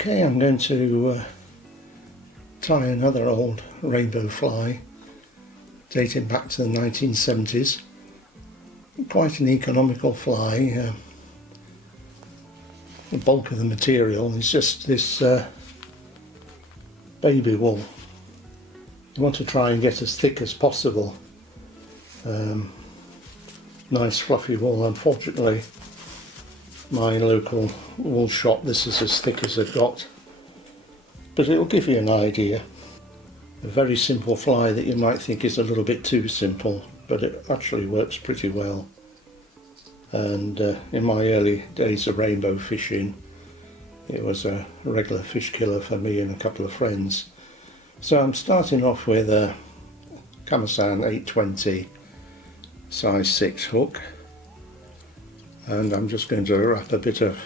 Okay, I'm going to tie another old rainbow fly dating back to the 1970s. Quite an economical fly. The bulk of the material is just this baby wool. You want to try and get as thick as possible. Nice fluffy wool. Unfortunately, my local wool shop, this is as thick as they've got, but it'll give you an idea. A very simple fly that you might think is a little bit too simple, but it actually works pretty well. And in my early days of rainbow fishing, it was a regular fish killer for me and a couple of friends. So I'm starting off with a Kamasan 820 size 6 hook, and I'm just going to wrap a bit of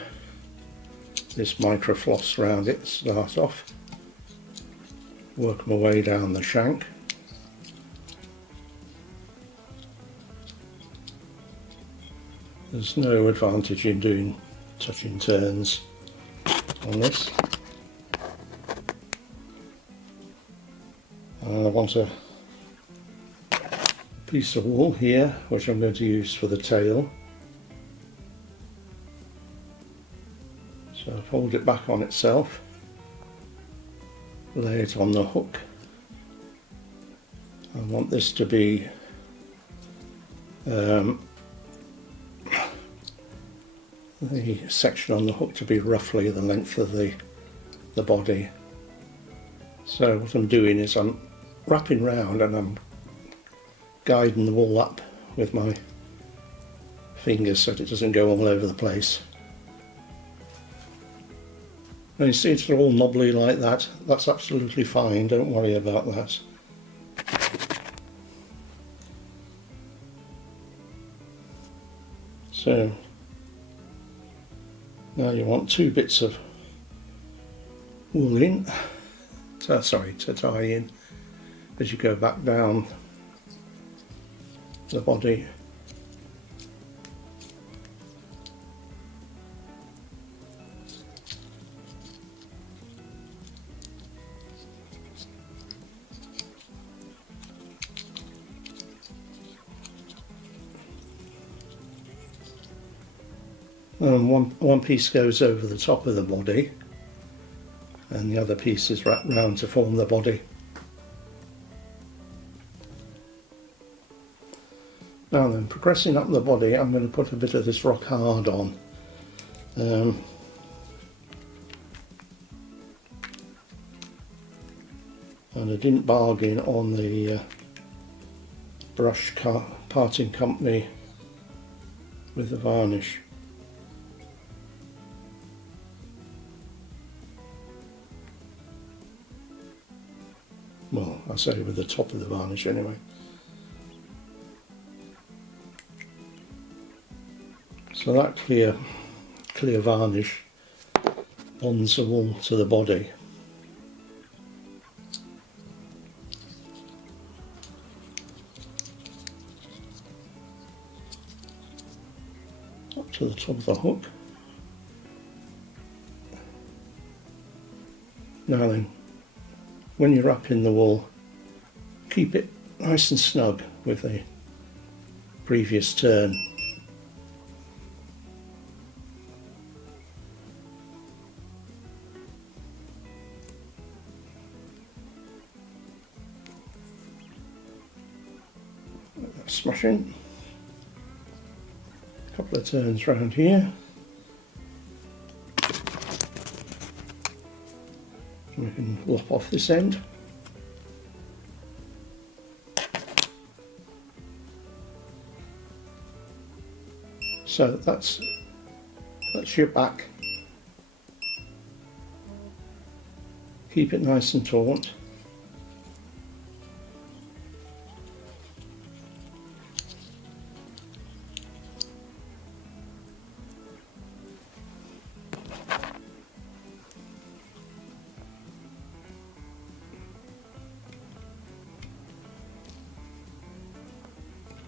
this microfloss around it to start off, work my way down the shank. There's no advantage in doing touching turns on this. And I want a piece of wool here, which I'm going to use for the tail. So I've pulled it back on itself, lay it on the hook. I want this to be the section on the hook to be roughly the length of the body. So what I'm doing is I'm wrapping round and I'm guiding the wool up with my fingers so that it doesn't go all over the place. Now you see it's all knobbly like that. That's absolutely fine, don't worry about that. So now you want 2 bits of wool in, to tie in as you go back down the body. One piece goes over the top of the body and the other piece is wrapped round to form the body. Now then, progressing up the body, I'm going to put a bit of this rock hard on. And I didn't bargain on the brush parting company with the varnish. Well, I say with the top of the varnish anyway. So that clear varnish bonds the wool to the body. Up to the top of the hook. Now then, when you're wrapping the wool, keep it nice and snug with the previous turn. Smashing. A couple of turns round here. We can lop off this end. So that's your back. Keep it nice and taut.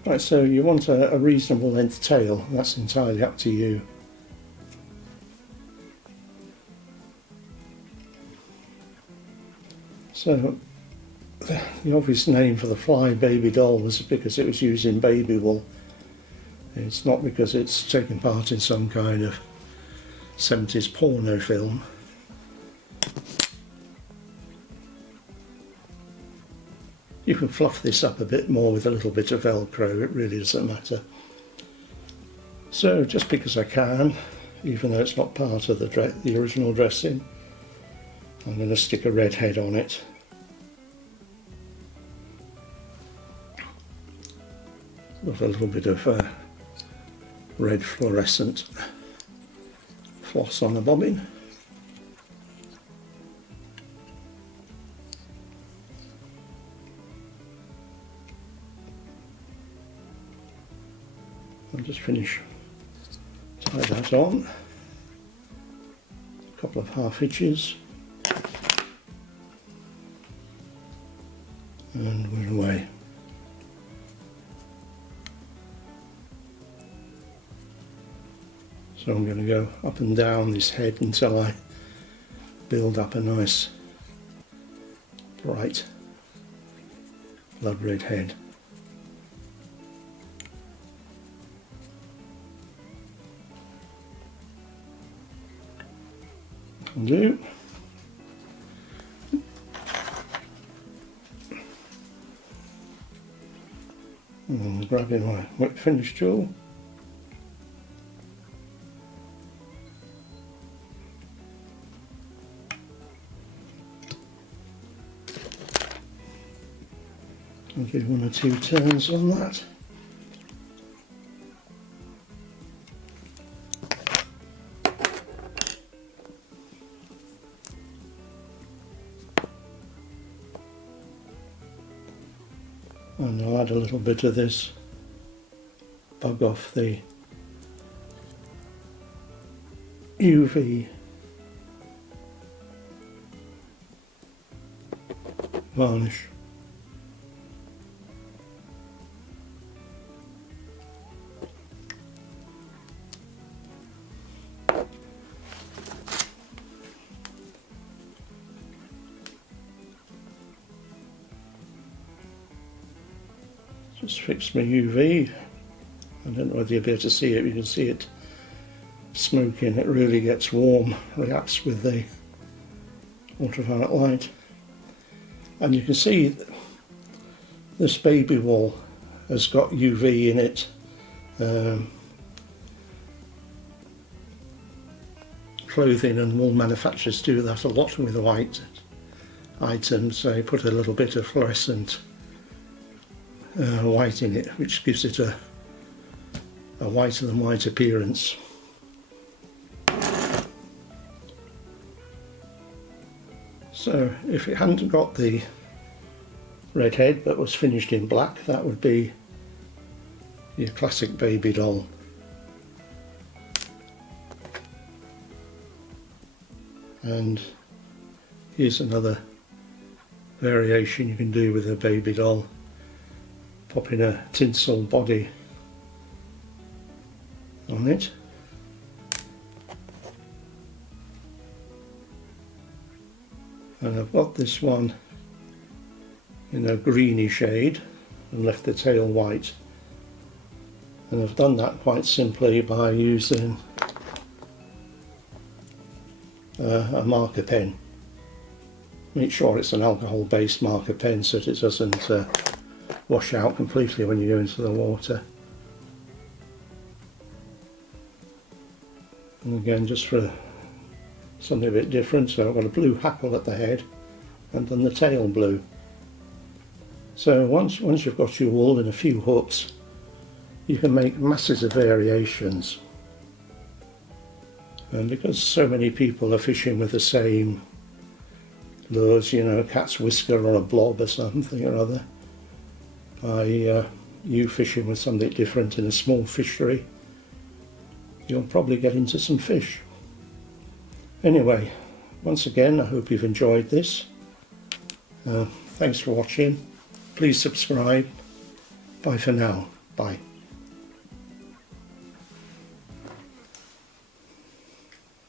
Right, so you want a reasonable length tail, that's entirely up to you. So the obvious name for the fly baby doll was because it was using baby wool. It's not because it's taken part in some kind of 70s porno film. You can fluff this up a bit more with a little bit of Velcro, it really doesn't matter. So just because I can, even though it's not part of the original dressing, I'm going to stick a red head on it. Got a little bit of red fluorescent floss on the bobbin. I'll just tie that on. A couple of half hitches. And we're away. So I'm going to go up and down this head until I build up a nice bright blood red head. Will do. And I'm grabbing my whip finish tool. I'll give 1 or 2 turns on that. And I'll add a little bit of this bug off the UV varnish. Just fix my UV. I don't know whether you'll be able to see it. You can see it smoking. It really gets warm, reacts with the ultraviolet light. And you can see this baby wool has got UV in it. Clothing and wool manufacturers do that a lot with white items. They put a little bit of fluorescent white in it, which gives it a whiter than white appearance. So if it hadn't got the red head but was finished in black, that would be your classic baby doll. And here's another variation you can do with a baby doll. Pop in a tinsel body on it. And I've got this one in a greeny shade and left the tail white. And I've done that quite simply by using a marker pen. Make sure it's an alcohol based marker pen so that it doesn't wash out completely when you go into the water. And again, just for something a bit different, so I've got a blue hackle at the head and done the tail blue. So once you've got your wool and a few hooks, you can make masses of variations. And because so many people are fishing with the same lures, you know, a cat's whisker or a blob or something or other, by you fishing with something different in a small fishery, you'll probably get into some fish. Anyway, once again, I hope you've enjoyed this. Thanks for watching. Please subscribe. Bye for now. Bye.